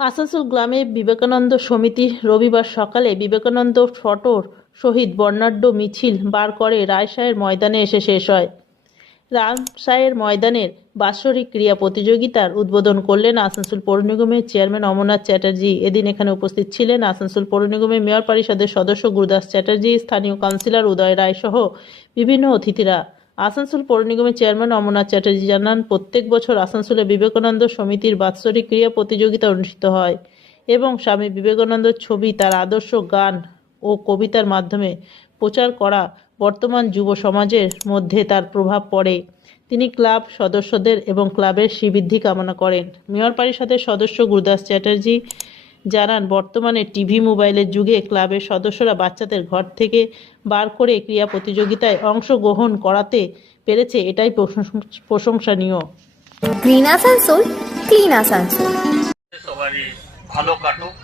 আসানসোল গ্রামে বিবেকানন্দ সমিতি রবিবার সকালে বিবেকানন্দ ফটোর সহিত বর্ণাঢ্য মিছিল বার করে রায়সাহের ময়দানে এসে শেষ হয়। রামসাহের ময়দানের বাৎসরিক ক্রীড়া প্রতিযোগিতার উদ্বোধন করলেন আসানসোল পৌর নিগমের চেয়ারম্যান অমরনাথ চ্যাটার্জি। এদিন এখানে উপস্থিত ছিলেন আসানসোল পৌর নিগমের মেয়র পরিষদের সদস্য গুরুদাস চ্যাটার্জি, স্থানীয় কাউন্সিলর উদয় রায় সহ বিভিন্ন অতিথিরা। আসানসোল পৌর নিগমের চেয়ারম্যান অমরনাথ চ্যাটার্জি জানান, প্রত্যেক বছর আসানসোলে বিবেকানন্দ সমিতির বাৎসরিক ক্রীড়া প্রতিযোগিতা অনুষ্ঠিত হয় এবং স্বামী বিবেকানন্দের ছবি, তার আদর্শ, গান ও কবিতার মাধ্যমে প্রচার করা বর্তমান যুব সমাজের মধ্যে তার প্রভাব পড়ে। তিনি ক্লাব সদস্যদের এবং ক্লাবের শ্রীবৃদ্ধি কামনা করেন। মেয়র পরিষদের সদস্য গুরুদাস চ্যাটার্জি জানান, বর্তমানে টিভি মোবাইলের যুগে ক্লাবের সদস্যরা বাচ্চাদের ঘর থেকে বার করে ক্রীড়া প্রতিযোগিতায় অংশগ্রহণ করাতে পেরেছে, এটাই প্রশংসনীয়। Green Asansol, clean Asansol. সবারই ভালো কাটুক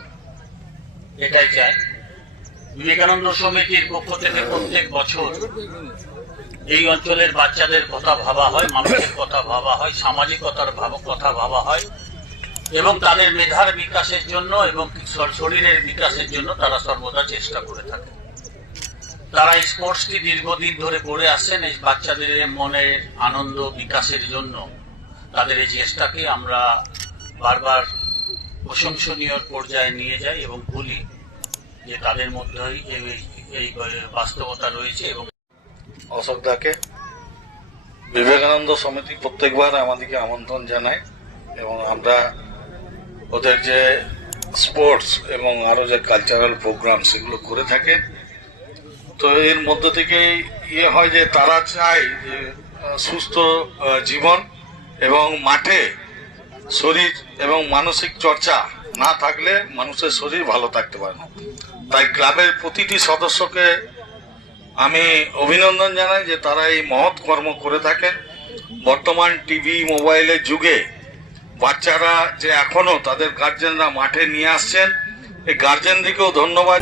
এটাই চাই। বিবেকানন্দ সমিতির পক্ষ থেকে প্রত্যেক বছর এই অঞ্চলের বাচ্চাদের কথা ভাবা হয়, মানুষের কথা ভাবা হয়, সামাজিকতার কথা ভাবা হয় এবং তাদের মেধার বিকাশের জন্য এবং শরীরের বিকাশের জন্য তারা সর্বদা চেষ্টা করে থাকে। তারা এই স্পোর্টসটি দীর্ঘদিন ধরে করে আসছেন এই বাচ্চাদের মনের আনন্দ বিকাশের জন্য। তাদের এই চেষ্টাকে আমরা বারবার প্রশংসনীয় পর্যায়ে নিয়ে যাই এবং বলি যে তাদের মধ্যেই এই বাস্তবতা রয়েছে। এবং অশোকদাকে বিবেকানন্দ সমিতি প্রত্যেকবার আমাদেরকে আমন্ত্রণ জানায় এবং আমরা ওদের যে স্পোর্টস এবং আরো যে কালচারাল প্রোগ্রাম সেগুলো করে থাকে। তো এর মধ্য থেকে হয় যে তারা চায় যে সুস্থ জীবন এবং মাঠে শরীর এবং মানসিক চর্চা না থাকলে মানুষের শরীর ভালো থাকতে পারে না। তাই ক্লাবের প্রতিটি সদস্যকে আমি অভিনন্দন জানাই যে তারা এই মহৎ কর্ম করে থাকেন। বর্তমান টিভি মোবাইলের যুগে বাচ্চারা যে এখনো তাদের গার্জেনরা মাঠে নিয়ে আসছেন, এই গার্জেনদেরকেও ধন্যবাদ।